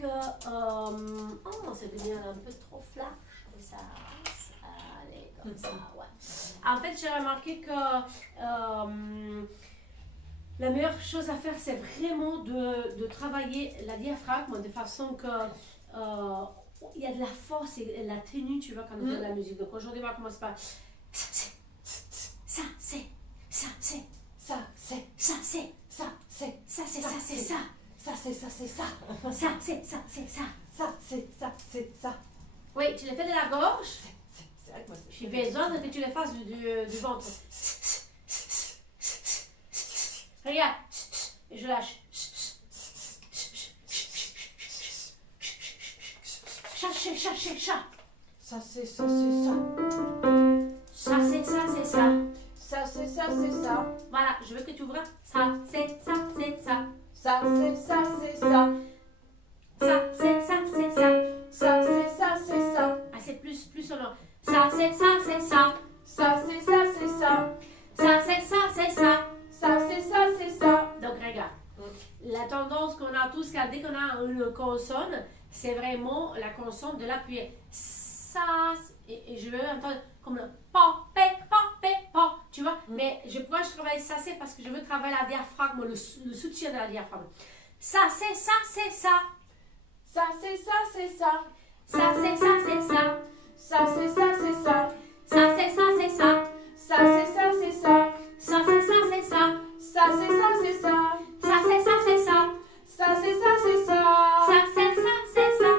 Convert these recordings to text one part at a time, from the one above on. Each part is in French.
que... oh, c'est devenu un peu trop flash. Et ça... Allez, comme ça, ouais. En fait, j'ai remarqué que la meilleure chose à faire, c'est vraiment de travailler la diaphragme de façon que il y a de la force et la tenue, tu vois, quand on fait de la musique. Donc aujourd'hui, on va commencer par ça, c'est ça, c'est ça, c'est ça, c'est ça, c'est ça, c'est ça, c'est ça, ça, c'est ça, c'est ça, ça, c'est ça, c'est ça, ça, c'est ça, c'est ça. Oui, tu le fais de la gorge. C'est vrai que moi, J'ai besoin que tu le fasses du ventre. Regarde, et je lâche. Chat. ça, c'est ça, c'est ça. Ça, c'est ça, c'est ça. Ça, c'est ça, c'est ça. Voilà, je veux que tu ouvres. Ça, c'est ça, c'est ça. Ça, c'est ça, c'est ça. Ça, c'est ça, c'est ça. Ça, c'est ça, c'est ça. Ah, c'est plus sonore. Ça, c'est ça, c'est ça. Ça, c'est ça, c'est ça. Ça, c'est ça, c'est ça. Ça, c'est ça, c'est ça. Donc, regarde. La tendance qu'on a tous, car dès qu'on a une consonne, c'est vraiment la consonne de l'appuyer. Ça, et je veux entendre comme le pa, pa. Tu vois? Mais pourquoi je travaille ça, c'est parce que je veux travailler la diaphragme, le soutien de la diaphragme. Ça, c'est ça, c'est ça. Ça, c'est ça, c'est ça. Ça, c'est ça, c'est ça. Ça, c'est ça, c'est ça. Ça, c'est ça, c'est ça. Ça, c'est ça, c'est ça. Ça, c'est ça, c'est ça. Ça, c'est ça, c'est ça. Ça, c'est ça, c'est ça. Ça, c'est ça, c'est ça. Ça, c'est ça, c'est ça.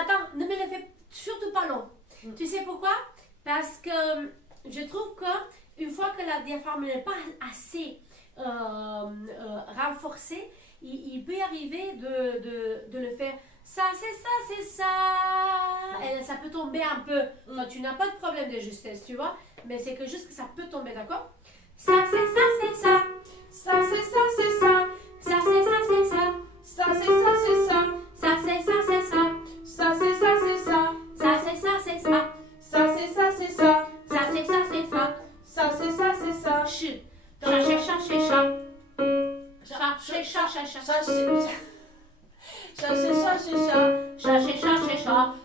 Attends, ne me le fais surtout pas long. Tu sais pourquoi? Parce que je trouve que une fois que la diaphragme n'est pas assez renforcée, il peut y arriver de le faire. Ça, c'est ça, c'est ça. Et ça peut tomber un peu. Toi, tu n'as pas de problème de justesse, tu vois. Mais c'est que juste que ça peut tomber, d'accord? Ça, c'est ça, c'est ça. Ça, c'est ça, c'est ça. Ça, c'est ça, c'est ça. Ça, c'est ça, c'est ça. Ça, c'est ça, c'est ça. Ça, c'est ça, c'est ça. Ça, c'est ça, c'est ça. Ça, c'est ça, c'est ça. Ça, c'est ça, c'est ça. Ça, c'est ça, c'est ça. Ch. Chat. Ça, c'est ça, c'est ça, c'est ça.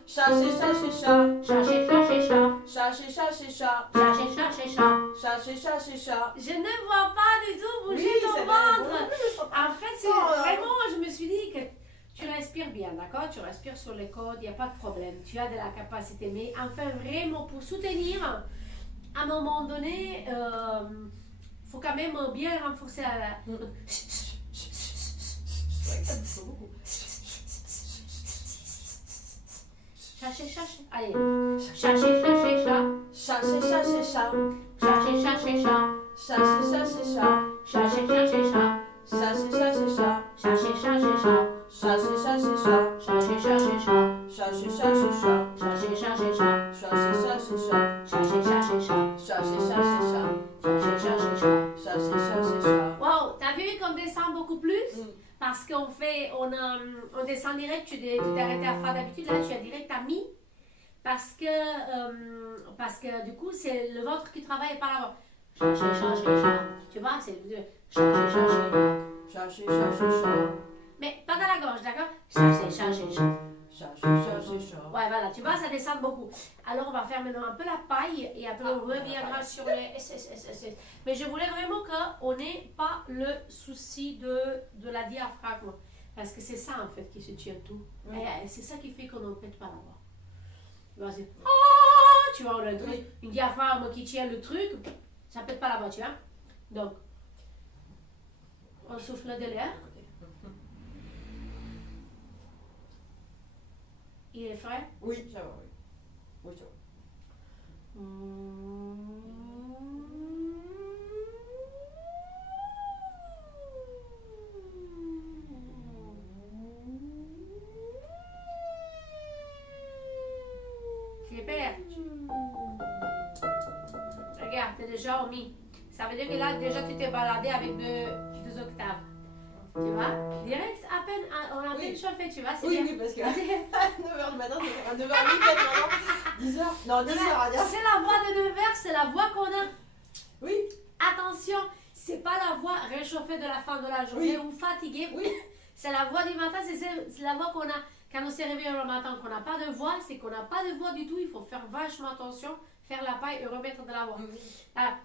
Ça, c'est ça, c'est ça. Ça, c'est ça, c'est ça. Ça, c'est ça, c'est ça. Je ne vois pas du tout bouger Oui, ton c'est ventre. vrai. En fait, c'est vraiment, je me suis dit que tu respires bien, d'accord? Tu respires sur les côtes, il n'y a pas de problème. Tu as de la capacité. Mais enfin, vraiment, pour soutenir, à un moment donné, il faut quand même bien renforcer la... Chat. Allez. Chat. Ça, c'est ça, c'est ça. Chat. Ça, c'est ça, c'est ça. Chat. Ça, c'est ça, c'est ça. Ça, c'est ça, c'est ça. Chat. Ça, c'est ça, c'est ça. Ça, c'est ça, c'est ça. Ça, c'est ça, c'est ça. Ça, c'est ça, c'est ça. Ça, c'est ça, c'est ça. Ça, c'est ça, c'est ça. Ça, c'est ça, c'est ça. Wow, t'as vu qu'on descend beaucoup plus? Parce qu'on on descend direct, tu t'es arrêté à faire d'habitude, là tu as direct à mi. Parce que du coup, c'est le ventre qui travaille par là-bas. Tu vois, c'est le... Ça, c'est ça, c'est ça. Mais pas dans la gorge, d'accord? Ça, c'est ça. Ça, c'est ça, c'est ça. Ouais, voilà, tu vois, ça descend beaucoup. Alors, on va faire maintenant un peu la paille et après, on reviendra sur les SSSS. Mais je voulais vraiment qu'on n'ait pas le souci de la diaphragme. Parce que c'est ça, en fait, qui se tient tout. Et c'est ça qui fait qu'on ne pète pas la voix. Tu vois, c'est... Ah, tu vois, on a un truc, une diaphragme qui tient le truc, ça ne pète pas la voix, tu vois. Donc, on souffle de l'air. Il est frais? Oui, ça va, oui. Oui, ça va. Super. Regarde, t'es déjà au mi. Ça veut dire que là, déjà, tu t'es baladé avec deux octaves. Tu vois? Direct, à peine, on a bien chauffé, tu vois? C'est bien. Oui, parce que 9h du matin, c'est à 9h08 maintenant. 10h. Non, 10h à dire. C'est la voix de 9h, c'est la voix qu'on a. Oui. Attention, c'est pas la voix réchauffée de la fin de la journée ou fatiguée. Oui. C'est la voix du matin, c'est la voix qu'on a quand on s'est réveillé le matin, qu'on n'a pas de voix, c'est qu'on n'a pas de voix du tout. Il faut faire vachement attention, faire la paille et remettre de la voix. Alors,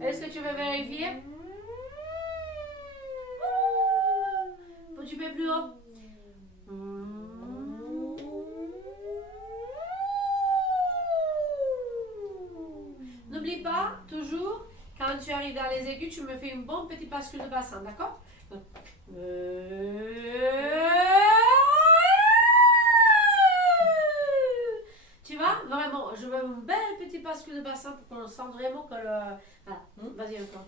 est-ce que tu veux vérifier? Tu peux plus haut. N'oublie pas, toujours, quand tu arrives dans les aigus, tu me fais une bonne petite bascule de bassin, d'accord? Tu vois? Vraiment, je veux une belle petite bascule de bassin pour qu'on sente vraiment que le... Voilà, vas-y encore.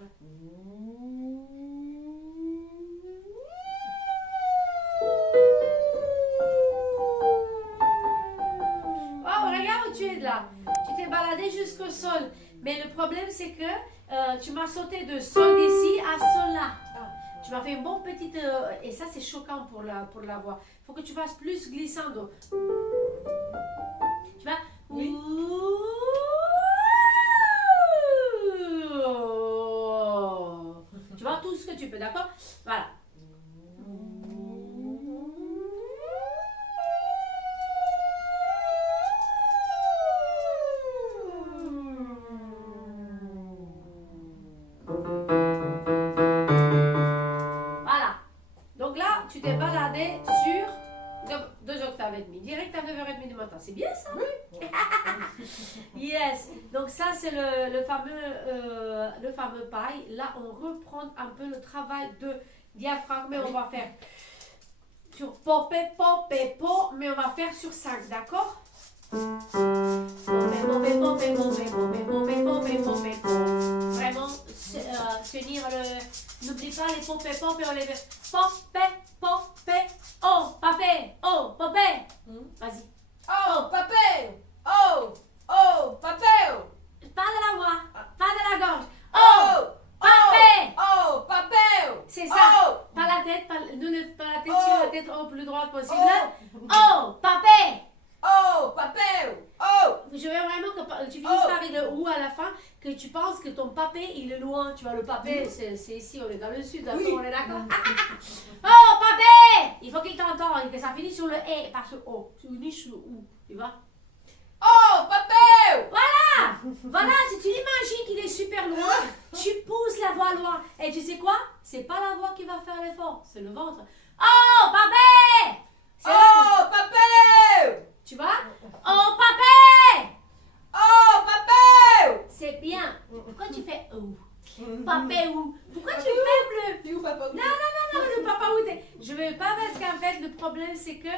Wow, regarde où tu es là. Tu t'es baladé jusqu'au sol. Mais le problème, c'est que tu m'as sauté de sol d'ici à sol là. Tu m'as fait une bonne petite... et ça, c'est choquant pour la voix. Il faut que tu fasses plus glissando. Tu vas... Oui. Tu vois tout ce que tu peux, d'accord? Voilà. Voilà. Donc là, tu t'es baladé sur 2 octaves et demi. Direct à 9h30 du matin. C'est bien ça? Oui. Yes. Donc ça, c'est le fameux paille. Là, on reprend un peu le travail de diaphragme, mais on va faire sur popé, popé, po, mais on va faire sur 5, d'accord? Popé, popé, popé, popé, popé, popé, popé, popé, po. Vraiment, tenir le... N'oublie pas les popé, popé, on les fait. Popé, popé, oh, papé, oh, popé. Vas-y. Oh, papé! Oh, oh, papé! Pas de la voix, pas de la gorge. Oh, Papé! oh, papé! C'est ça. Oh, Pas la tête, pas la tête Oh. sur la tête au plus droite possible. Oh, papé! oh, papé! Oh, Je veux vraiment que tu finisses Oh. pas avec le ou à la fin, que tu penses que ton papé, il est loin. Tu vois, le papé, c'est ici, on est dans le sud, Oui. on est d'accord? Oh, papé! Il faut qu'il t'entende, et que ça finisse sur le et, pas sur o. Tu finis sur le ou, tu vois? oh, papé! Voilà! Voilà, si tu l'imagines qu'il est super loin, tu pousses la voix loin. Et tu sais quoi? C'est pas la voix qui va faire l'effort, c'est le ventre. Oh, papé! C'est là Oh, papé! que- Tu vois? Oh, papé! Oh, papé! C'est bien. Pourquoi tu fais ou? Papé ou? Pourquoi tu fais bleu? Tu ou papa? Non, le papa ou t'es. Je veux pas parce qu'en fait, le problème c'est que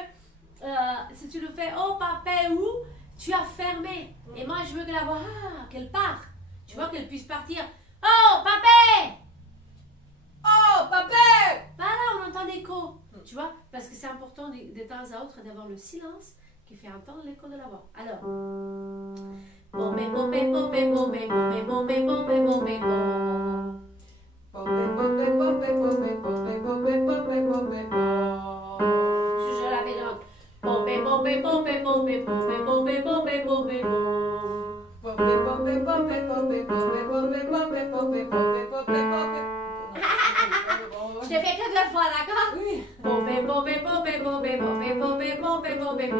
si tu le fais oh, papé ou, tu as fermé. Et moi, je veux que la voix, qu'elle parte. Tu vois, qu'elle puisse partir. Oh, papé! Oh, papé! Voilà, on entend l'écho. Tu vois, parce que c'est important de temps à autre d'avoir le silence qui fait entendre l'écho de la voix. Alors. Popé, popé, popé, popé, popé, popé, popé, popé, po. Popé, popé, popé, popé, popé, popé, popé, popé, po. Je l'avais donc. Popé, popé, popé, popé, popé, popé, popé, popé, po. Popé, popé, popé, popé, popé, popé, popé, popé, popé, popé, popé. Je te fais que 2 fois, d'accord? Oui. Popé, popé, popé, popé, popé, popé, popé, popé, po.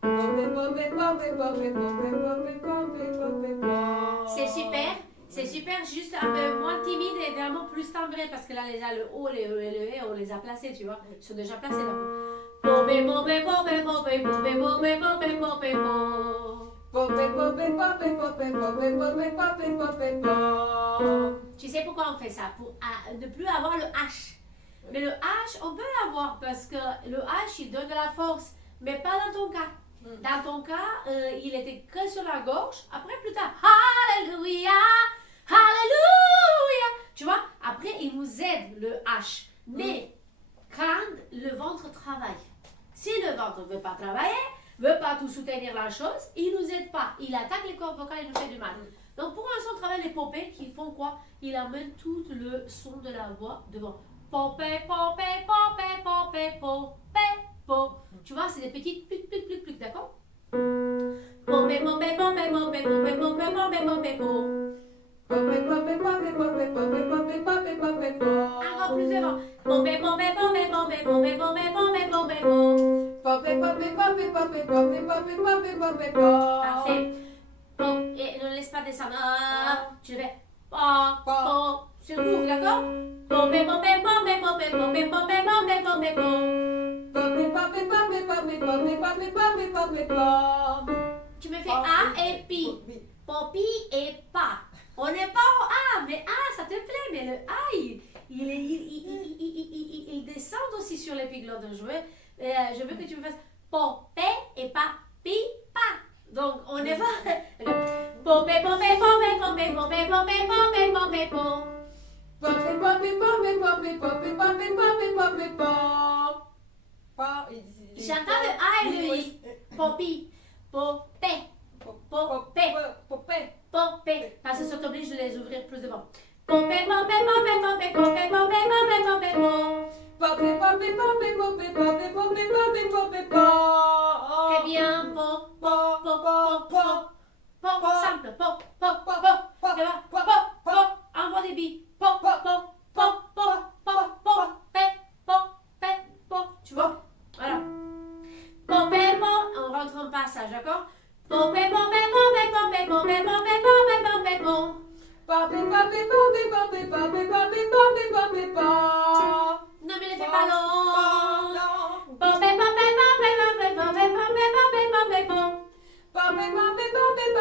Popé, popé, popé, popé, popé, popé, popé, popé, po. C'est super. C'est super, juste un peu moins timide et vraiment plus timbré parce que là, déjà, le O, le E et le E, on les a placés, tu vois. Ils sont déjà placés là. Popé, popé, popé, popé, popé, popé, popé, popé, po. Popé, popé, popé, popé, popé, popé, popé, popé, po. Tu sais pourquoi on fait ça? Pour ne plus avoir le H. Mais le H, on peut l'avoir parce que le H, il donne de la force, mais pas dans ton cas. Dans ton cas, il était que sur la gorge. Après, plus tard, Alléluia, Alléluia. Tu vois, après, il nous aide, le H. Mais quand le ventre travaille, si le ventre ne veut pas travailler, ne veut pas tout soutenir la chose, il ne nous aide pas. Il attaque les cordes vocales et nous fait du mal. Donc, pour un son travail, les popés qui font quoi? Il amène tout le son de la voix devant. Popé, popé, popé, popé, popé, po. Tu vois, c'est des petites pluc, d'accord? Po, pe, po, pe, po, pe, po, pe, po, pe, po, pe, po, pe, po, pe, po. Encore plus devant. Po, pe, po, pe, po, pe, po, pe, po, pe, po, pe, po, pe, po, pe, po. Parfait. Po, et ne laisse pas descendre. Tu le fais. Po, po. C'est court, d'accord? Po, pe, po, pe, po, pe, po, pe, po, pe, po, pe, po, pe, po, pe, po. Tu me fais A et pi. Popi et pas. On n'est pas au A, mais A, ça te plaît, mais le A, il descend aussi sur l'épiglotte. Je veux que tu me fasses popé et pas pi, pas. Donc, on est pas. Popé, popé, popé, popé, popé, popé, popé, popé, popé. J'entends le A et le I. Popi, popé, popé, popé. Parce que ça t'oblige de les ouvrir plus devant. Popé, popé, popé, popé, popé, popé, popé, popé. Très bien. Po, po, po, po, po. Po, simple. Po, po, po, po. Po, po. Envoie des billes. Po, po, po, po, po, po, po, pe, po, pe, po. Tu vois? Voilà. Po, pe, po. On rentre en passage, d'accord? Po, pe, po, pe, po, pe, po, pe, po, pe, po, pe, po, pe, po, pe, po. Non, mais ne fais pas long. Po, pe, po, pe, po, pe, po, pe, po, pe,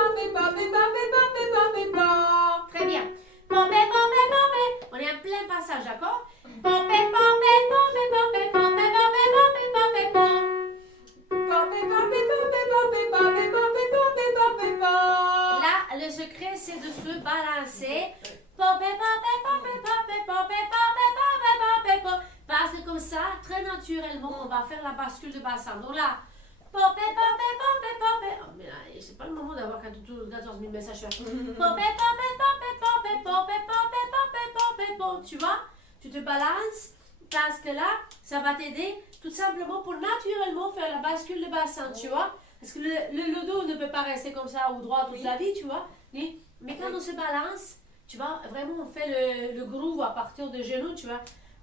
po, pe, po, pe, po, pe, po. Très bien. Popé, popé, popé. On est en plein passage, d'accord? Popé, popé, popé, popé, popé, popé, popé, popé, popé. Là, le secret, c'est de se balancer. Popé, popé, popé, popé, popé, popé, popé, popé, popé. Parce que comme ça, très naturellement, on va faire la bascule de bassin. Donc là, popé, popé, popé, popé. Oh, mais là, c'est pas le moment d'avoir 14 000 messages. Popé, popé, popé, popé, popé, popé, popé, popé, popé. Tu vois? Tu te balances parce que là, ça va t'aider tout simplement pour naturellement faire la bascule de bassin, tu vois? Parce que le dos ne peut pas rester comme ça ou droit toute la vie, tu vois? Mais quand on se balance, tu vois, vraiment on fait le groove à partir de genoux, tu vois?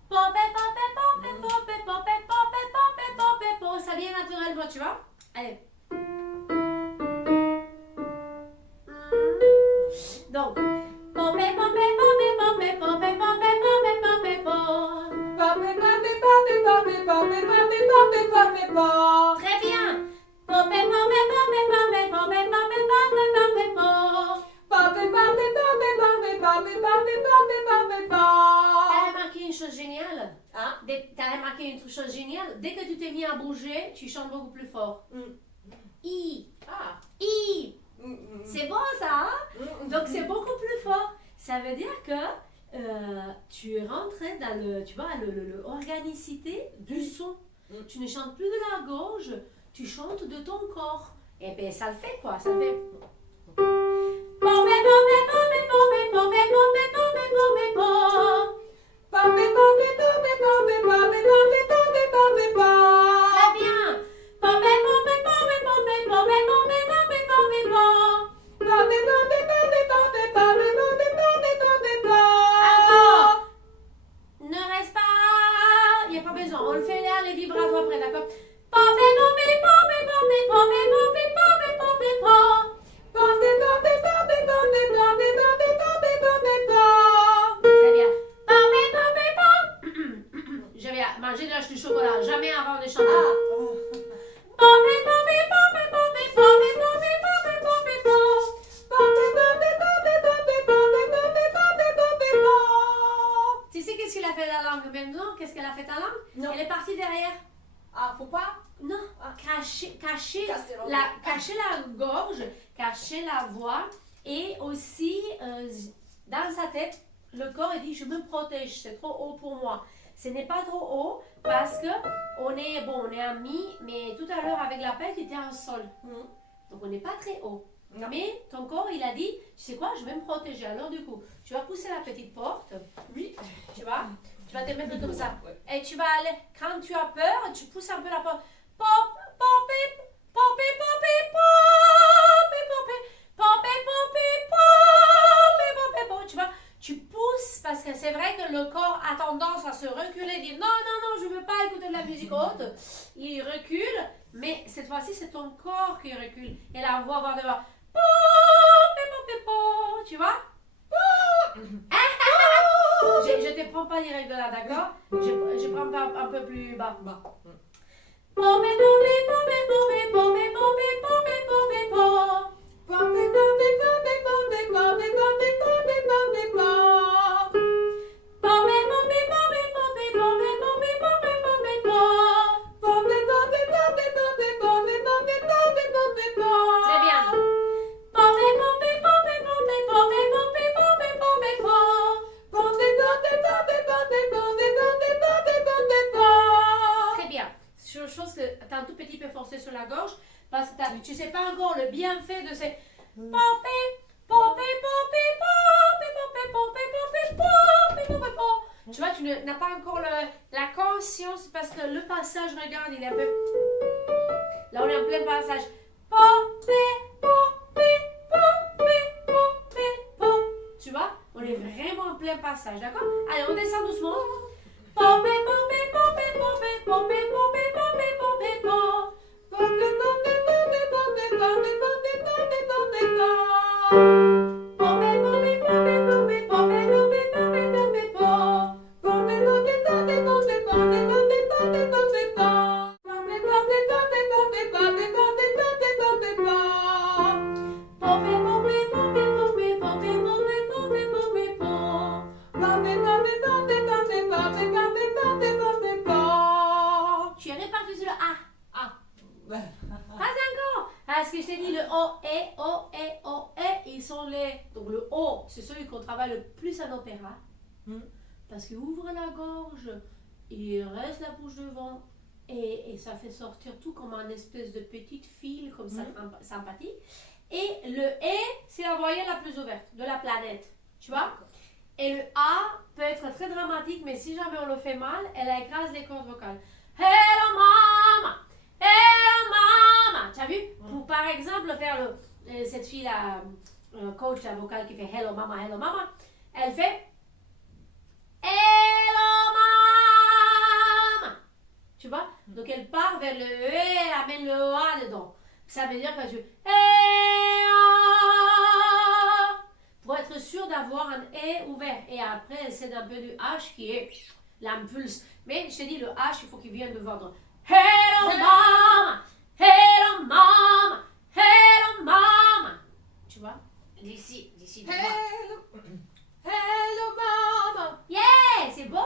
Popé, popé, popé, popé, popé, popé, popé, popé, popé. Ça vient naturellement, tu vois? Allez. Donc, popé, popé, popé, popé, popé, popé, popé, popé, popé. Très bien. Popé, popé, popé, popé, popé, popé, popé, popé. T'as remarqué une chose géniale? Hein? T'as remarqué une chose géniale? Dès que tu t'es mis à bouger, tu chantes beaucoup plus fort. I. Ah. I. C'est bon ça, hein? Donc c'est beaucoup plus fort. Ça veut dire que tu es rentré dans le organicité du son. Tu ne chantes plus de la gorge, tu chantes de ton corps. Et bien ça le fait quoi, ça le fait. Popé, popé, popé, popé, popé, popé, popé, popé, popé. Très bien. Popé, popé, popé, popé, popé, popé, popé, popé, Encore. Ne reste pas. Il n'y a pas besoin. On le fait là, les vibratos après, d'accord? Popé, popé, popé, popé, popé, popé, popé, popé, Très bien. Popé, popé, popé. Je vais manger de l'âge du chocolat. Jamais avant de chanter. Popé, popé, popé, popé, popé, popé, popé, popé, Tu sais qu'est-ce qu'il a fait la langue maintenant? Qu'est-ce qu'elle a fait ta langue? Non. Elle est partie derrière. Ah, faut pas? Non, cacher la gorge, cacher la voix et aussi dans sa tête, le corps il dit je me protège, c'est trop haut pour moi. Ce n'est pas trop haut parce que on est amis, mais tout à l'heure avec l'appel tu étais en sol. Donc on n'est pas très haut. Non. Mais ton corps il a dit tu sais quoi, je vais me protéger. Alors du coup, tu vas pousser la petite porte. Oui. Tu vois? Tu vas te mettre comme ça. Ouais. Et tu vas aller, quand tu as peur, tu pousses un peu la porte. Tu vois, tu pousses parce que c'est vrai que le corps a tendance à se reculer, dire non, non, non, je ne veux pas écouter de la musique haute. Il recule, mais cette fois-ci, c'est ton corps qui recule. Et la voix va devoir. Tu vois? Je ne te prends pas direct de là, d'accord? Je prends un peu plus bas. Très bien. Très bien. Chose que tu as un tout petit peu forcé sur la gorge parce que tu ne sais pas encore le bienfait de ces tu vois, tu n'as pas encore la conscience parce que le passage, regarde, il est un peu. Là, on est en plein passage. Tu vois, on est vraiment en plein passage, d'accord? Allez, on descend doucement. Tu es réparti sur le A. Pas encore. Parce que je t'ai dit le O, ils sont les. Donc le O, c'est celui qu'on travaille le plus en opéra. Parce qu'il ouvre la gorge, il reste la bouche devant et ça fait sortir tout comme un espèce de petite file comme ça, sympathique. Et le E, c'est la voyelle la plus ouverte de la planète. Tu vois? Et le A peut être très dramatique, mais si jamais on le fait mal, elle écrase les cordes vocales. Hello mama! Hello mama! Tu as vu? Pour par exemple faire cette fille-là, coach la vocale qui fait hello mama, elle fait hello mama! Tu vois? Donc elle part vers le E, elle amène le A dedans. Ça veut dire que tu pour être sûr d'avoir un E ouvert. Et après, elle cède un peu du H qui est l'impulse. Mais je te dis, le H, il faut qu'il vienne de vendre. Hello mama! Hello mama! Hello mama! Tu vois? D'ici, Hello, hello mama. Yeah! C'est bon!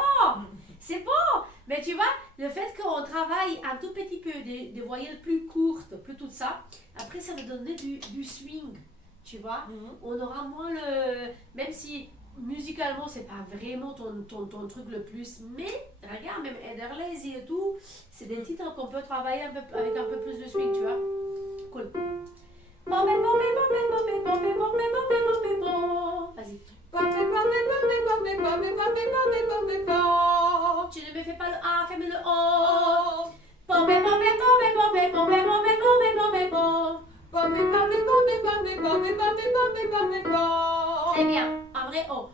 C'est bon! Mais tu vois, le fait qu'on travaille un tout petit peu des voyelles plus courtes, plus tout ça, après ça va donner du swing. Tu vois, on aura moins le. Même si musicalement, c'est pas vraiment ton truc le plus. Mais regarde, même Ederlazy et tout, c'est des titres qu'on peut travailler un peu, avec un peu plus de swing, tu vois. Cool. Vas-y. Tu ne me fais pas le A, fais-moi le O. Très bien, un vrai O.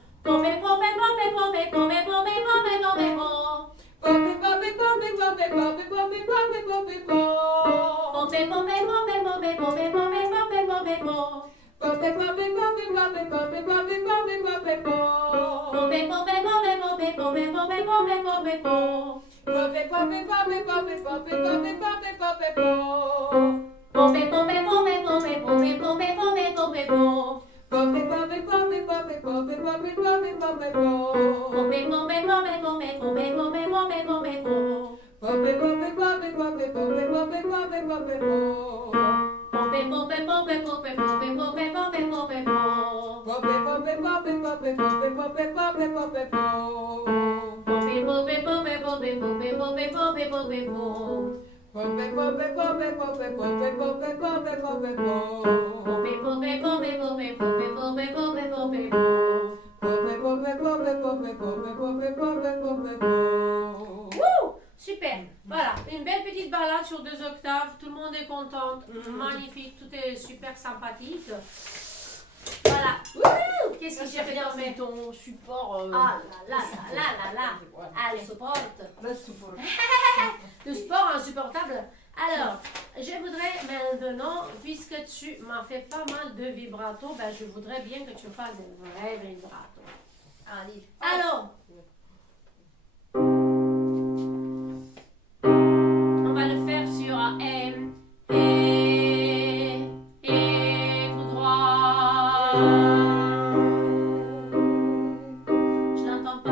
Super. Voilà, une belle petite balade sur 2 octaves, tout le monde est content, magnifique, tout est super sympathique. Voilà. Qu'est-ce que j'ai fait tomber ton support. Ah là là là là là là. Elle supporte. Le sport insupportable. Alors, je voudrais maintenant, puisque tu m'as fait pas mal de vibrato, ben je voudrais bien que tu fasses un vrai vibrato. Allez. Alors, on va le faire sur M, et tout droit. Je n'entends pas.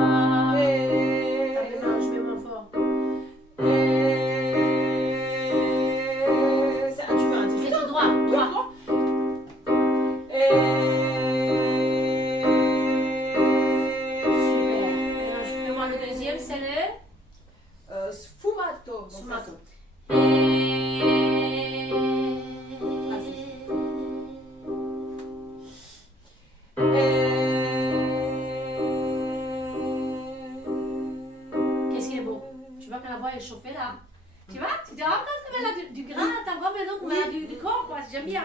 Non, je vais moins fort. Tu fais un C'est tout droit, droit. Super. Alors, je fais moi le deuxième, c'est le Sfumato. sfumato. Qu'est-ce qu'il est beau. Tu vois que la voix est chauffée là. Tu vois? Tu te rends compte comme elle a du gras à ta voix maintenant, comme elle a du corps, quoi. J'aime bien.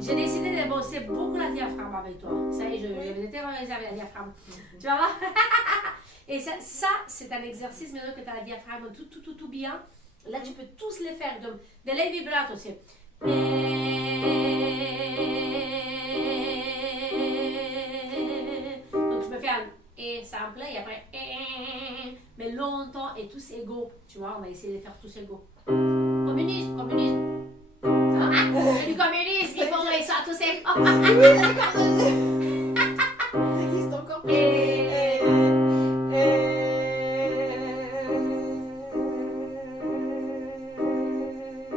J'ai décidé de bosser beaucoup la diaphragme avec toi. Ça y est, je vais terroriser avec la diaphragme. Tu vas voir? Et ça c'est un exercice maintenant que tu as la diaphragme tout bien. Là, tu peux tous les faire. Donc, de les vibrato aussi. Donc, je peux faire un et simple et après mais longtemps et tous égaux. Tu vois, on va essayer de faire tous égaux. Communisme. Ah, c'est du communisme, ils font ça tous égaux. Ça existe encore.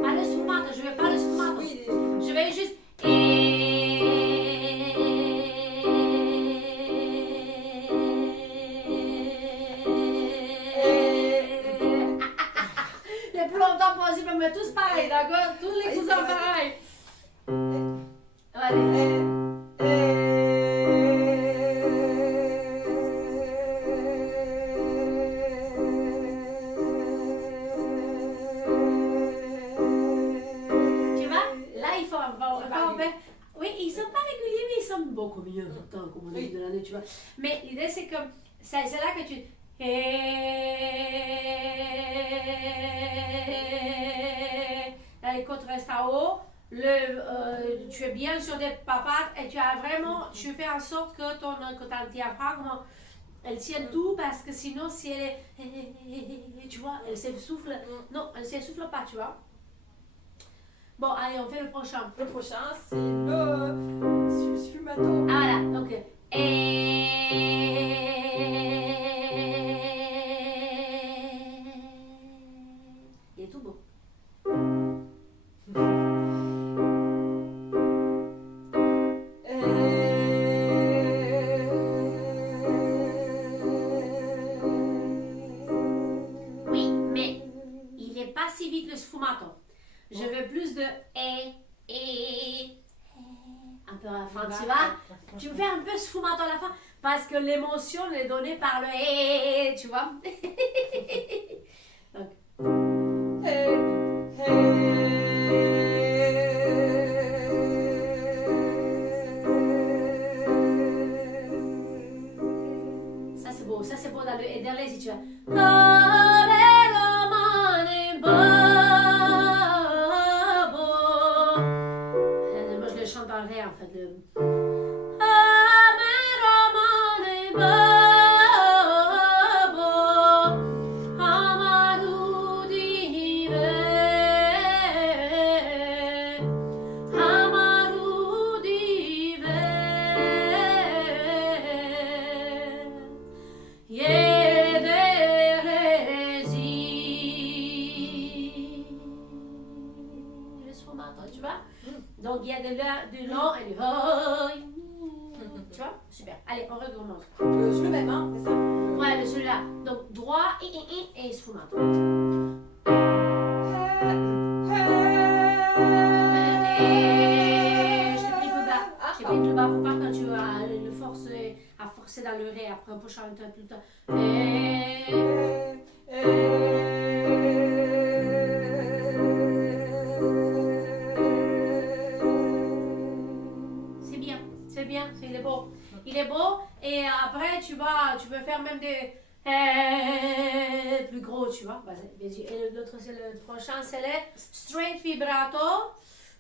Pas le sfumato, je vais pas le sfumato. Oui, Je vais juste le plus longtemps possible, mais tous pareils, d'accord? Tous les cousins pareils. Allez. Tu vois? Là, il faut encore faire. Oui, ils sont pas réguliers, mais ils sont beaucoup mieux dans le communauté de l'année, tu vois. Mais l'idée, c'est que c'est là que tu. Là, les côtes restent en haut. Tu es bien sur des papates et tu as vraiment. Tu fais en sorte que ta diaphragme elle tient tout parce que sinon, si elle est. Tu vois, elle s'essouffle. Non, elle s'essouffle pas, tu vois. Bon, allez, on fait le prochain. Le prochain, c'est le sfumato. Ah, voilà, donc. Il est tout beau. Oui, mais il n'est pas si vite le sfumato. Je veux plus de un peu à la fin, tu vois. Tu me fais un peu sfumato à la fin parce que l'émotion est donnée par le tu vois. Donc, ça c'est beau dans le Ederlesi, tu vois. Moi je le chante dans le ré en fait. Tu vois? Donc il y a du long et du tu vois? Super. Allez, on recommence. C'est le même, hein, c'est ça? Ouais, celui-là. Donc droit et sfumato. Je t'ai pris plus bas. J'ai pris plus bas pour pas quand tu as le forcer à forcer dans le ré. Après, on peut chanter tout le temps. C'est bien, il est beau. Il est beau et après tu veux faire même des plus gros, tu vois. Vas-y. Et l'autre, c'est le prochain, c'est le straight vibrato.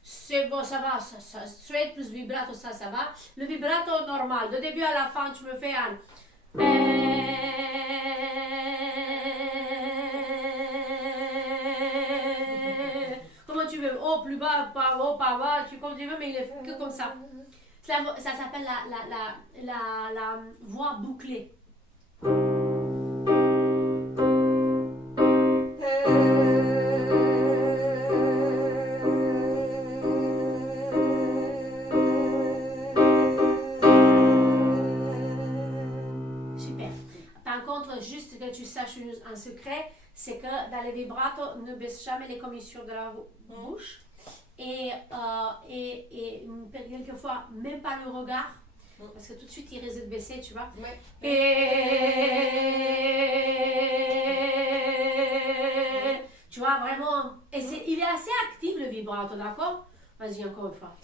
C'est bon, ça va, straight plus vibrato, ça va. Le vibrato normal, de début à la fin, tu me fais un comment tu veux, haut, plus bas, pas haut, pas bas, comme tu veux, mais il est que comme ça. Ça s'appelle la voix bouclée. Super. Par contre, juste que tu saches un secret, c'est que dans les vibratos, ne baisse jamais les commissions de la bouche. Et quelquefois, même pas le regard, parce que tout de suite, il risque de baisser, tu vois. Ouais. Tu vois, vraiment. Et il est assez actif, le vibrato, d'accord? Vas-y, encore une fois.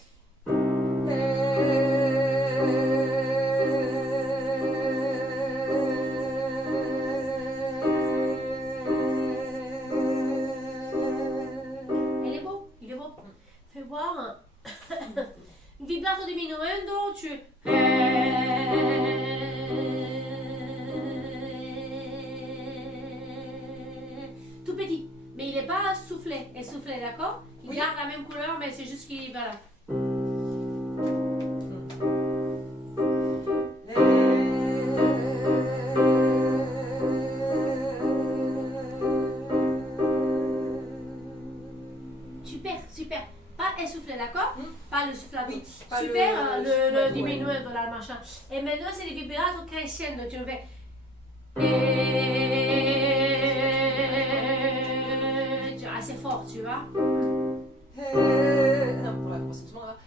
Il est beau. Fais voir. Vibrato diminuendo, tu... Tout petit. Mais il n'est pas essoufflé, d'accord? Il garde la même couleur, mais c'est juste qu'il... Voilà. Super. Pas essoufflé, d'accord? Pas le soufflato. Oui, super, le diminuendo, là, le machin. Et maintenant, c'est les vibrato crescendo. Tu le fais... assez fort, tu vois? Non, pour la commencer doucement, là.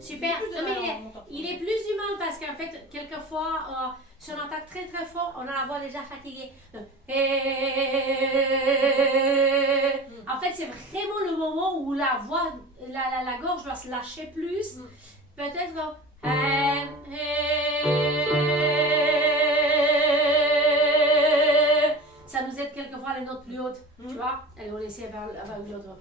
Super. Non, mais il est plus humain parce qu'en fait, quelquefois, si on attaque très très fort, on a la voix déjà fatiguée. En fait, c'est vraiment le moment où la voix, la gorge doit se lâcher plus. Peut-être. Ça nous aide quelquefois les notes plus hautes. Tu vois? Allez, on essaie avec l'autre.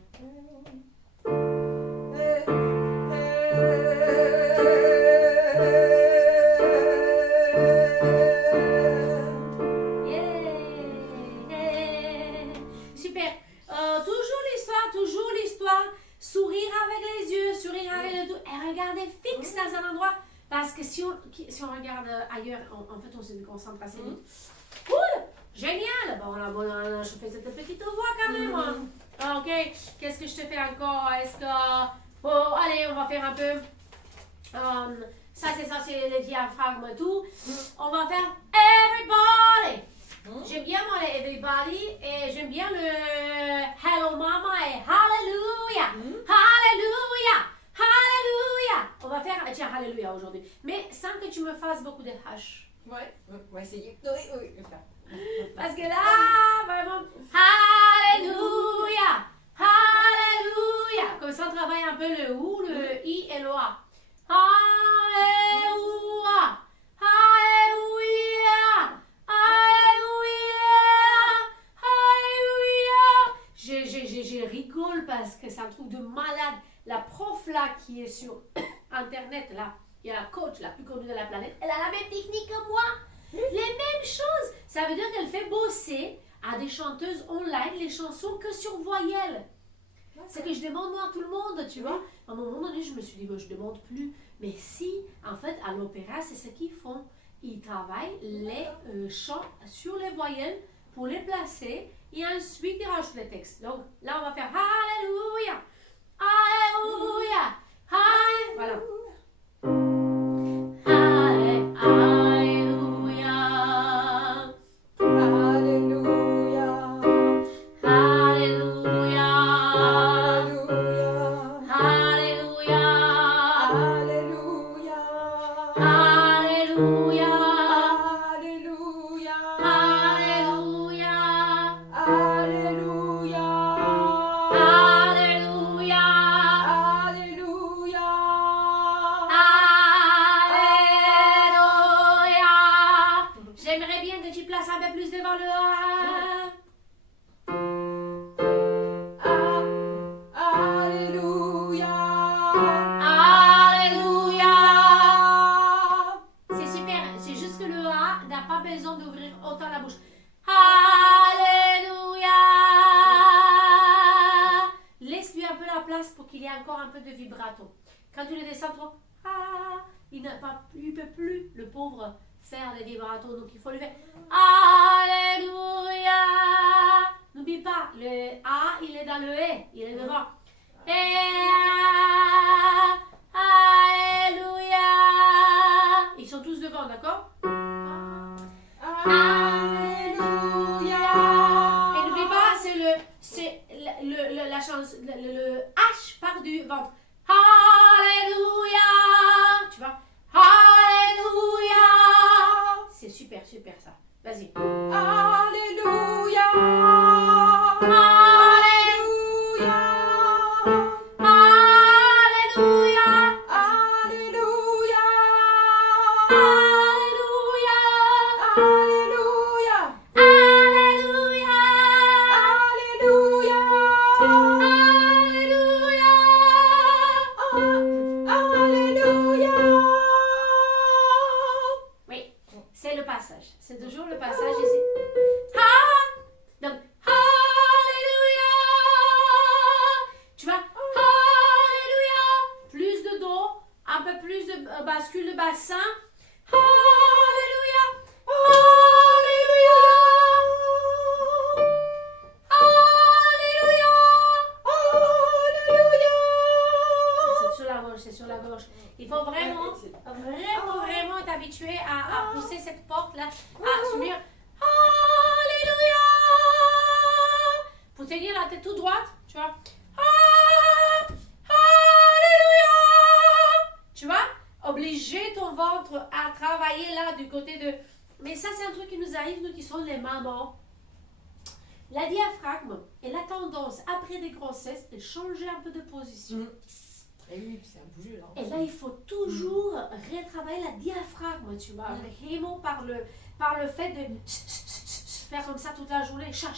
Super. Toujours l'histoire. Sourire avec les yeux, sourire avec le tout. Et regardez fixe dans un endroit. Parce que si on regarde ailleurs, en fait, on se déconcentre assez vite. Cool! Génial! Bon, je fais cette petite voix quand même. Ok, qu'est-ce que je te fais encore? Est-ce que... Bon, allez, on va faire un peu... ça, c'est le diaphragme et tout. On va faire everybody. J'aime bien moi les everybody et j'aime bien le hello mama et hallelujah. Hallelujah. Hallelujah. On va faire, tiens, hallelujah aujourd'hui. Mais sans que tu me fasses beaucoup de H. Ouais, on va essayer. Oui. Parce que là, vraiment, hallelujah. Hallelujah. Comme ça, on travaille un peu le OU, le I et le A. Alléluia, Alléluia, Alléluia, Alléluia. Je rigole parce que ça me trouve de malade. La prof là qui est sur internet là, il y a la coach la plus connue de la planète, elle a la même technique que moi. Les mêmes choses. Ça veut dire qu'elle fait bosser à des chanteuses online les chansons que sur voyelles. C'est que je demande moi à tout le monde, tu vois. À un moment donné, je me suis dit, je ne demande plus. Mais si, en fait, à l'opéra, c'est ce qu'ils font. Ils travaillent les chants sur les voyelles pour les placer et ensuite ils rajoutent les textes. Donc là, on va faire Alléluia, Alléluia, Alléluia. Voilà. Alléluia. place pour qu'il y ait encore un peu de vibrato. Quand tu le descends trop, il ne peut plus, le pauvre, faire des vibratos. Donc il faut le faire. Alléluia. N'oublie pas, le A, il est dans le E, il est devant. Alléluia. Ils sont tous devant, d'accord? Alléluia. Et n'oublie pas, c'est la chance, le H part du ventre. Alléluia. Tu vois? Alléluia. C'est super, super ça. Vas-y. Alléluia. Alléluia. Alléluia. Alléluia. Alléluia. Alléluia. Alléluia. Alléluia. Alléluia. Oui, c'est le passage. C'est toujours le passage ici. Donc, Alléluia. Tu vois, Alléluia. Plus de dos, un peu plus de bascule de bassin. Alléluia. Alléluia. Alléluia. C'est sur la gauche, c'est sur la gauche. Il faut vraiment t'habituer à pousser cette porte-là, à subir. Alléluia. Pour tenir la tête toute droite, tu vois. Alléluia. Tu vois, obliger ton ventre à travailler là du côté de... Mais ça, c'est un truc qui nous arrive, nous qui sommes les mamans. La diaphragme et la tendance, après des grossesses, de changer un peu de position. Et oui, c'est un bouger là. Et là, il faut toujours retravailler la diaphragme, tu vois. Vraiment par le fait de faire comme ça toute la journée. Et ça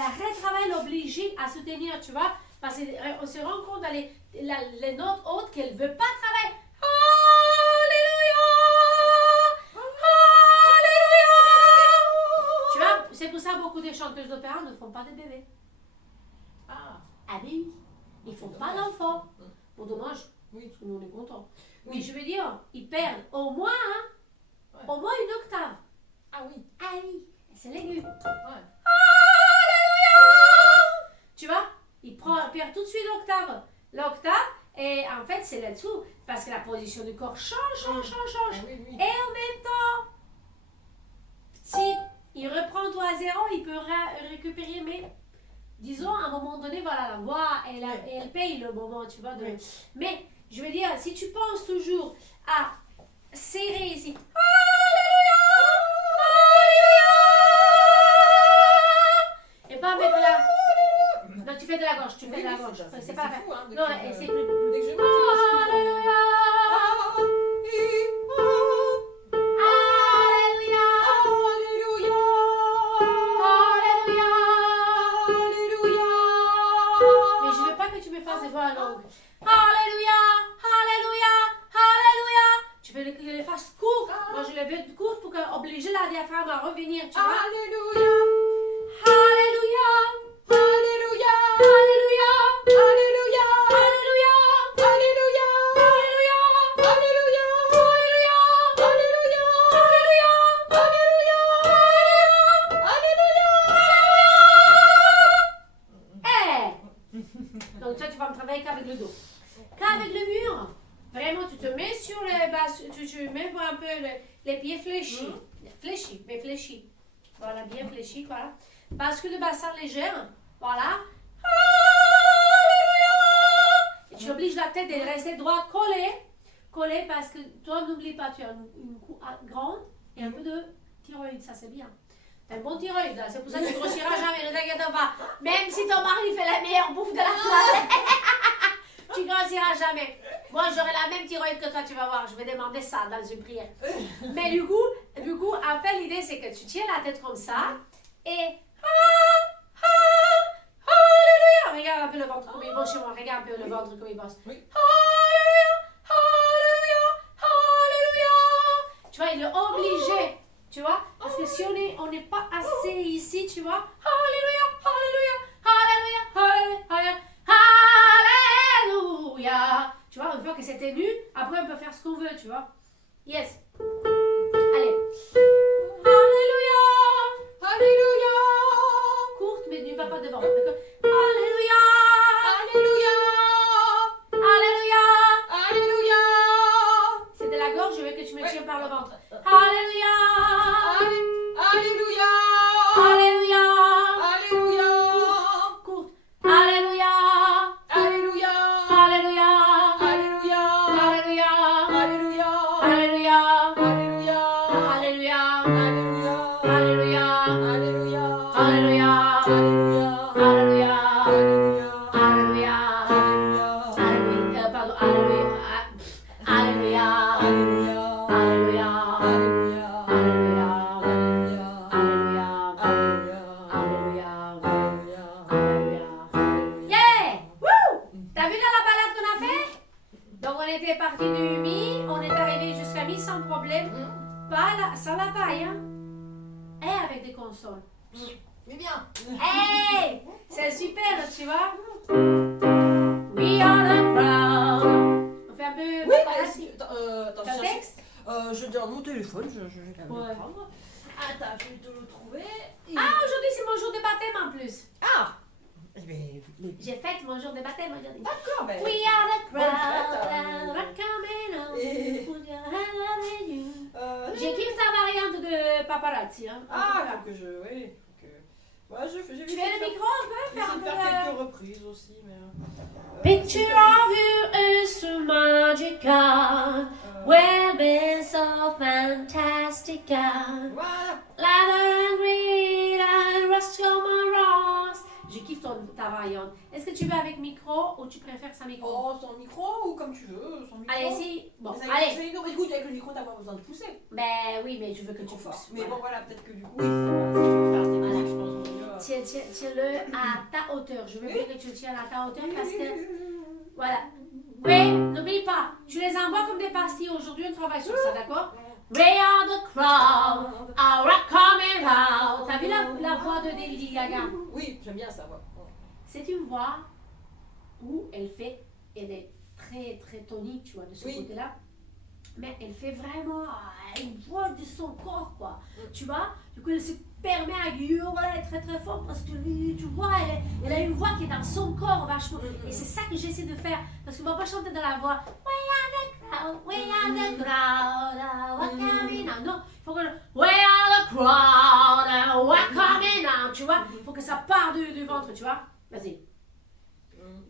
retravaille l'obliger à se tenir, tu vois. Parce qu'on se rend compte dans les notes hautes qu'elle ne veut pas travailler. Alléluia. Alléluia. Tu vois, c'est pour ça que beaucoup de chanteuses d'opéra ne font pas de bébés. Ah oui. Ils ne font pas d'enfants. Bon, dommage. oui. Parce que nous, on est contents. Oui. Mais je veux dire, ils perdent au moins une octave. Ah oui. Oui, c'est l'aigu. Ouais. Alléluia. Tu vois, ils perdent tout de suite l'octave. Et en fait, c'est là-dessous. Parce que la position du corps change. Ah oui, Et en même temps, si il reprend tout à zéro, il peut récupérer, mais disons, à un moment donné, voilà, la voix, elle paye le moment, tu vois. Mais, je veux dire, si tu penses toujours à serrer ici, Alléluia, Alléluia, et pas mettre là. Non, tu fais de la gauche, c'est pas fou, hein, non, depuis, c'est plus. dès que je Alléluia. Alléluia. Alléluia. Mais je veux pas que tu me fasses des voix longues. Alléluia, Alléluia, Alléluia. Tu veux que je les fasse courtes. Moi, je les veux courtes pour obliger la diaphragme à revenir, tu vois. Alléluia. Alléluia, Alléluia. Alléluia, Alléluia. Alléluia, Alléluia. Alléluia, Alléluia. Alléluia, Alléluia. Alléluia, Alléluia. Alléluia. Donc toi, tu vas me travailler qu'avec le dos. Qu'avec le mur. Vraiment, tu te mets sur les bases, tu mets un peu les pieds fléchis. Fléchis. Voilà, bien fléchis, voilà. Bascule le bassin légère. Voilà. Alléluia. Et tu obliges la tête de rester droite, collée, parce que toi, n'oublie pas, tu as une cou grande et un peu de thyroïde, ça c'est bien. T'as un bon thyroïde, c'est pour ça que tu ne grossiras jamais, ne t'inquiète pas. Même si ton mari fait la meilleure bouffe de la planète, tu ne grossiras jamais. Moi, j'aurai la même thyroïde que toi, tu vas voir. Je vais demander ça dans une prière. Mais du coup, en fait, l'idée, c'est que tu tiens la tête comme ça et... Alléluia. Regarde un peu le ventre comme il bosse chez moi. Regarde un peu le ventre comme il bosse. Oui. Alléluia. Alléluia. Alléluia. Tu vois, il est obligé. Tu vois, parce que si on n'est pas assez ici, tu vois. Alléluia. Alléluia. Alléluia. Alléluia. Alléluia. tu vois. Yes. Allez. Alléluia. Alléluia. Courte, mais ne va pas devant. D'accord. Alléluia. Alléluia. Alléluia. Alléluia. C'est de la gorge, je veux que tu me Ouais. tiens par le ventre. Alléluia. Alléluia. Alléluia. Alléluia. Courte. Alléluia. Alléluia. Alléluia. Alléluia. Alléluia. Alléluia. Alléluia. Alléluia. Alléluia. Alléluia. Alléluia. Alléluia. Alléluia. Alléluia. Alléluia. Alléluia. Pardon. Alléluia. Alléluia. Alléluia. Alléluia. Alléluia. Alléluia. Alléluia. Alléluia. Alléluia. Alléluia. Yeah! Woo! T'as vu là la balade qu'on a fait? Donc on était parti du mi, on est arrivé jusqu'à mi sans problème. Pas sans la paille, hein? Et avec des consoles. Mais bien. Hey! C'est super, tu vois? We are the crowd. On fait un peu. Oui, voilà, attends, T'as un texte? je dans mon téléphone, je vais quand même Ouais. le prendre. Attends, je vais te le trouver. Ah, aujourd'hui c'est mon jour de baptême en plus. Ah. Eh ben, J'ai fait mon jour de baptême aujourd'hui. d'accord, ben. We are the Bonne crowd. fête, We're coming home. Et- We are loving you. J'ai euh, kiffé ta variante de paparazzi. Hein, en tout Ah, cas. faut que je. Oui. Ouais, j'ai Tu essayé veux le de micro un peu? faire, Faire un peu faire le- quelques reprises aussi, mais. Picture of you is so magical. We've been so fantastical. Voilà. Lather green and rust on my rocks. Je kiffe ta variante. Est-ce que tu veux avec micro ou tu préfères sans micro? Oh, sans micro ou comme tu veux, sans micro. Allez, si. Bon, Mais allez. écoute, avec le micro, t'as pas besoin de pousser. Ben oui, mais je veux que tu Trop fort. pousses. Mais Voilà. bon, voilà, peut-être que du coup, oui, si je veux faire technique, je pense vaut mieux. Tiens-le à ta hauteur. Je veux bien que tu le tiennes à ta hauteur parce que. Voilà. Oui, n'oublie pas. Tu les envoies comme des pastilles. Aujourd'hui, on travaille sur ça, d'accord? We are the crowd. Our coming out. T'as vu la voix de Lady Gaga? Oui, j'aime bien ça, ouais. C'est une voix où elle est très très tonique, tu vois, de ce Oui. côté-là. Mais elle fait vraiment une voix de son corps, quoi. Tu vois? Du coup, elle se permet à hurler très très fort parce que, tu vois, elle a une voix qui est dans son corps vachement. Et c'est ça que j'essaie de faire. Parce qu'on va pas chanter dans la voix. We are the crowd, we are the crowd, we're coming out. Non, il faut que we are the crowd, we're coming out. Tu vois? Il faut que ça part du ventre, tu vois? Vas-y.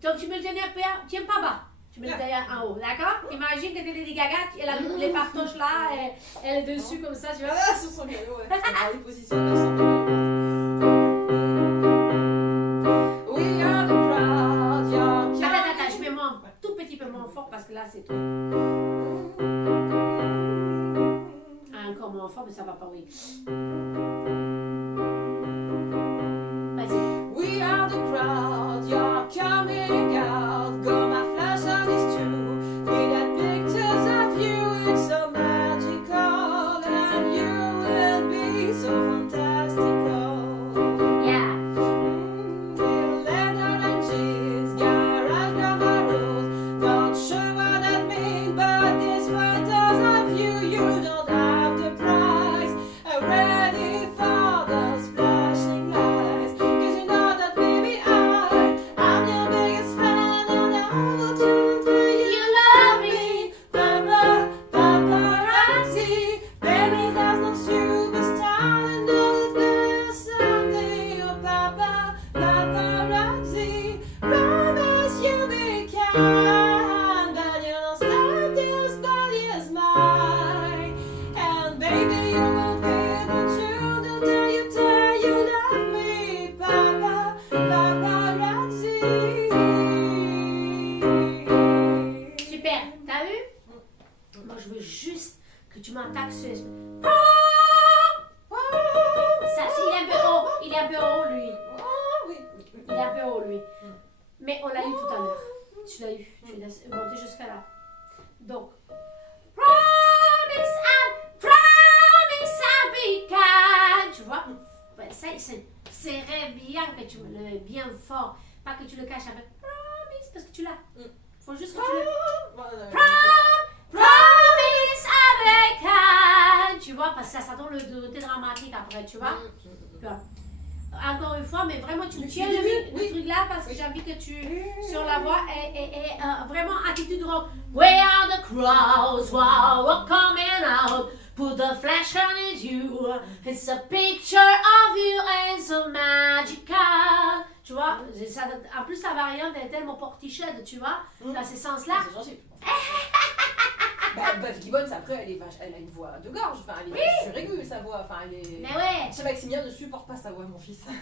Donc tu me le tiens pas bas. Tu me le tiens en haut, d'accord? Imagine que t'es Lady Gaga, elle a les partoches là, elle est dessus comme ça, tu vois? Ah, sur son vélo, ouais. Ça va positionner son vélo. We are the crowd, yeah. Attends, je mets moi un tout petit peu moins fort parce que là c'est trop. Ah, encore moins fort, mais ça va pas, oui. Vas-y. We are the crowd, you're coming out. Got my flash on this too. We got pictures of you, it's so magical. And you will be so fantastical. Yeah. Leonard and cheese, garage grammar rules. Not sure what that means, but these photos of you, you don't have the price. I'm ready for those flashing lights. 'Cause you know that baby I'm your biggest fan, and I want to tell you You love me. Papa, paparazzi. Baby, there's no superstar in all this someday. Oh, Papa, paparazzi. Promise you'll be kind, but you don't start this body is mine. And baby, you will be the truth until you love me, Papa, paparazzi. Super, t'as vu? Moi je veux juste que tu m'attaques sur. Ça, il est un peu haut, il est un peu haut lui. Oh, oui. Il est un peu haut lui. Mais on l'a eu tout à l'heure. Tu l'as eu, tu l'as monté jusqu'à là. Donc. Promise I'll be kind. Tu vois? Ouais, ça, c'est bien que tu me le bien fort. Pas que tu le caches avec promise parce que tu l'as. Faut juste que tu le. Promise calme, tu vois, parce que ça donne le côté dramatique après, tu vois. Tu vois. Encore une fois, mais vraiment, tu me tiens le truc là parce que j'ai envie que tu, sur la voix, et vraiment attitude rock. We are the crowds, wow, we're coming out. Put the flash on you. It's a picture of you and so magical. Tu vois, ça, en plus, sa variante est tellement portichette, tu vois, dans ce sens-là. C'est gentil. Buff Gibbons, après, elle a une voix de gorge, enfin, elle est suraiguë, sa voix, enfin, elle est... Mais ouais. Ce Maximilien ne supporte pas sa voix, mon fils. Ah ouais.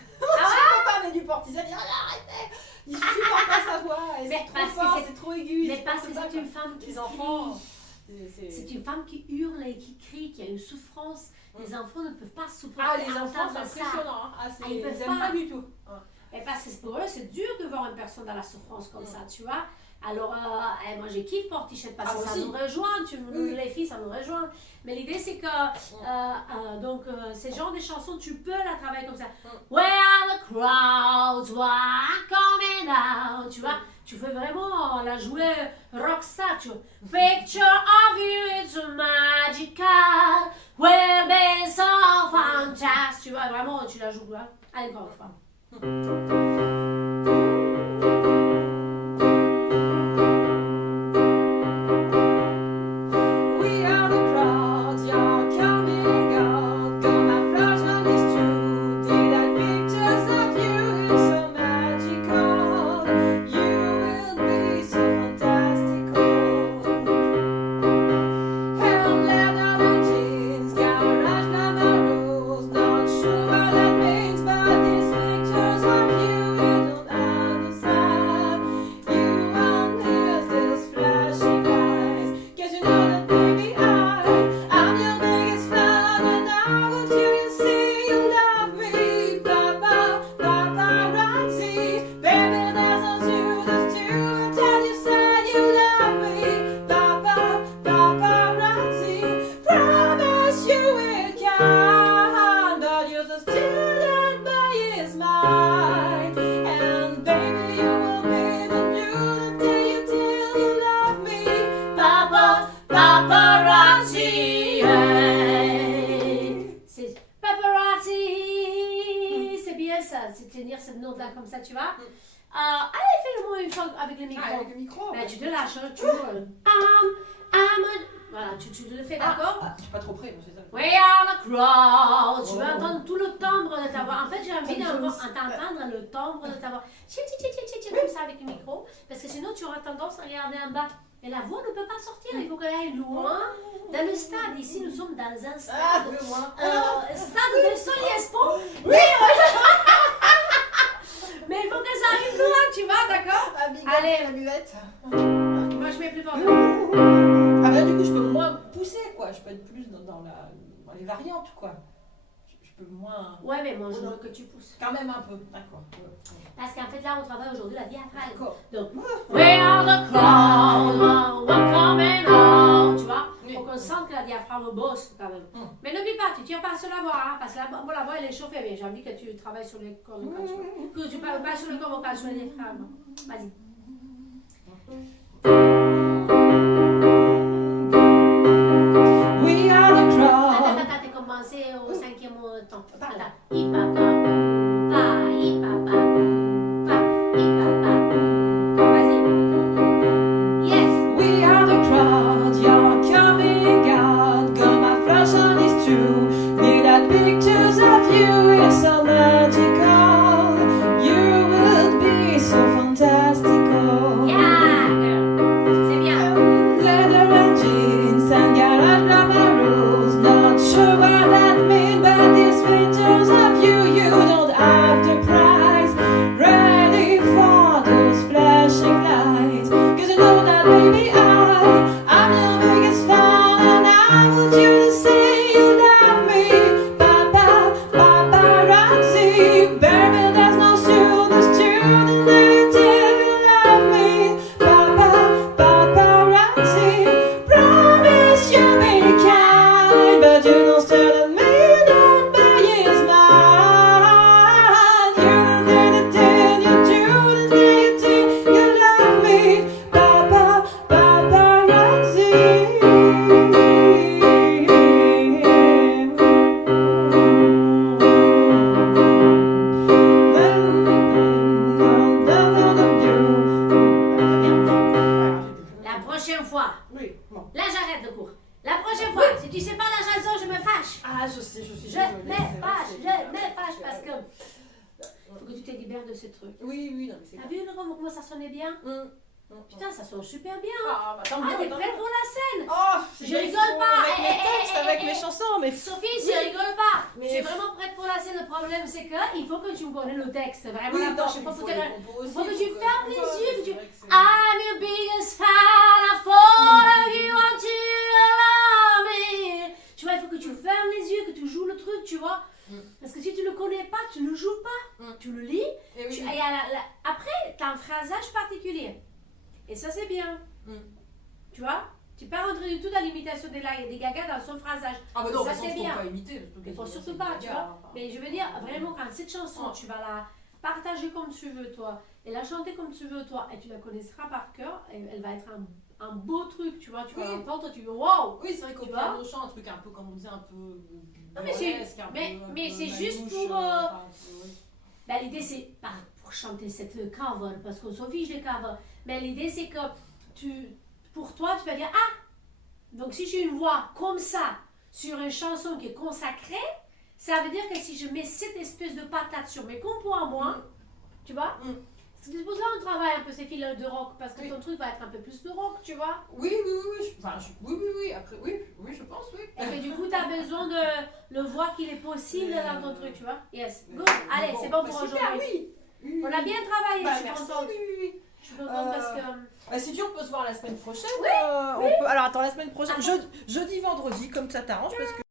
Pas, mais du porte, il dit, arrêtez, il supporte pas sa voix, et Mais c'est parce trop que fort, c'est- c'est trop aigu. Mais parce que c'est une femme qui Les enfants... crie. C'est une femme qui hurle et qui crie, qui a une souffrance. Les enfants ne peuvent pas supporter. Ah, les enfants, c'est entendre ça. impressionnant, hein. Ah, Ah, ils peuvent ils aiment pas. pas du tout. Et parce que pour eux, c'est dur de voir une personne dans la souffrance comme ça, tu vois. Alors, moi, j'ai kiffé Portichette parce que ça aussi. nous rejoint, les filles, ça nous rejoint. Mais l'idée, c'est que, ces genres de chansons, tu peux la travailler comme ça. Where are the crowds, who are coming out, tu vois. Tu veux vraiment la jouer rockstar, tu vois. Picture of you, it's so magical, we'll be so fantastic, tu vois, vraiment, tu la joues, hein. Allez, encore une fois. We are the crowds, you're coming out. Got my flash on this too. Did I pictures of you? It's so magical. You will be so fantastical. Hair leather and jeans, garage glamours. Not sure what that means, but these pictures of you don't understand. You won't miss this flashing eyes. 'Cause you know that baby I'm your biggest fan, and I want you to see you love me. Papa, paparazzi, baby, that's not you, that's you. Tell you say you love me. Papa, paparazzi, promise you will can, but you're just stealing by his mind. And baby, you will be the new till you love me. Papa, Paparazzi, hey. C'est paparazzi, c'est bien ça, c'est tenir cette note-là comme ça, tu vois. Allez, fais-le-moi une fois avec le micro. Avec le micro. Ben, tu te lâches, hein, tu voilà, tu le fais, d'accord? Je suis pas trop près, c'est ça. We are the crowd. Tu vas Oh. entendre tout le timbre de ta voix. En fait, j'ai envie d'entendre le timbre de ta voix. Comme ça avec le micro. Parce que sinon, tu auras tendance à regarder en bas. Et la voix ne peut pas sortir. Il faut qu'elle aille loin. Dans le stade, ici, nous sommes dans un stade. Stade de Soliespo. Oui. Mais il faut que ça arrive loin, tu vois, d'accord? Allez. La buvette. Moi, je mets plus fort. Ah ben du coup, je peux moins pousser, quoi. Je peux être plus dans les variantes, quoi. Je peux moins... Ouais, mais moi, je veux que tu pousses. Quand même un peu, d'accord. Parce qu'en fait, là, on travaille aujourd'hui la diaphragme. D'accord. Donc, we are the crowd, we're coming out. Tu vois, Oui. faut qu'on sente que la diaphragme bosse quand même. Mais n'oublie pas, tu tires pas sur la voix, hein, parce que la voix, elle est chauffée. Mais j'ai envie que tu travailles sur les cordes vocales. Que tu parles pas sur le corps vocal, sur les diaphragmes. Vas-y. We are the crowd. Attends, t'es commencé au 5e temps. Pardon. Attends. Ipapa, pa, ipapa, pa, ipapa. Vas-y. Yes. We are the crowd, you're coming out. Got my flash on this too. Need that pictures of you, it's so magical. You will be so fantastical. Yeah, girl. te libères de ce truc. Oui, oui, non, mais c'est T'as clair. vu comment ça sonnait bien? Putain, ça sonne super bien. Ah, bah, tant Ah, mieux, t'es tant prête mieux. pour la scène? Oh, Je rigole pas. Avec mes textes, avec mes chansons, mais Sophie, je rigole pas. Mais- Je suis vraiment prête pour la scène. Le problème, c'est qu'il faut que tu me connais le texte. Vraiment, oui, la non, prochaine il fois, faut faut les que compos aussi, faut que tu faut fermes les les compos, yeux, c'est que tu- vrai que c'est- I'm your biggest fan, I follow you until you love me. Tu vois, il faut que tu fermes les yeux, que tu joues le truc, tu vois. Parce que si tu le connais pas, tu ne joues pas. Tu le lis. Et oui. Et après, tu as un phrasage particulier. Et ça, c'est bien. Tu vois? Tu peux pas rentrer du tout dans l'imitation des Gaga dans son phrasage. Ah, bah non, ça, mais c'est faut bien. pas imiter. Parce que Il faut quasiment, surtout c'est pas, des tu gars, vois. enfin, Mais je veux dire, vraiment, quand cette chanson, tu vas la partager comme tu veux, toi, et la chanter comme tu veux, toi, et tu la connaîtras par cœur, elle va être un beau truc, tu vois. Tu vas Oui. l'entendre, tu vas wow! Oui, c'est vrai qu'au Tu vois piano chant, un truc un peu, comme on disait, un peu. Non, mais c'est- burlesque, un mais- peu- un mais peu c'est juste manouche, pour, enfin, oui. Ben, l'idée, c'est pas pour chanter cette cover, parce qu'on s'en fiche des covers, mais l'idée, c'est que pour toi, tu vas dire, ah! Donc, si j'ai une voix comme ça, sur une chanson qui est consacrée, ça veut dire que si je mets cette espèce de patate sur mes compos à moi, tu vois? C'est pour ça qu'on travaille un peu ces fils de rock, parce que Oui. ton truc va être un peu plus de rock, tu vois? Oui, oui, oui, oui, oui, après, oui, je pense, oui. Et que du coup, tu as besoin de le voir qu'il est possible dans ton truc, tu vois? Yes, good. Allez, Bon, c'est bon bah, pour super, aujourd'hui. oui. On a bien travaillé, Bah, je suis merci, contente. oui, oui, oui. Je suis contente parce que... Si tu veux, on peut se voir la semaine prochaine. Oui, on peut... Alors attends, la semaine prochaine, Attends. jeudi, vendredi, comme ça t'arrange, parce que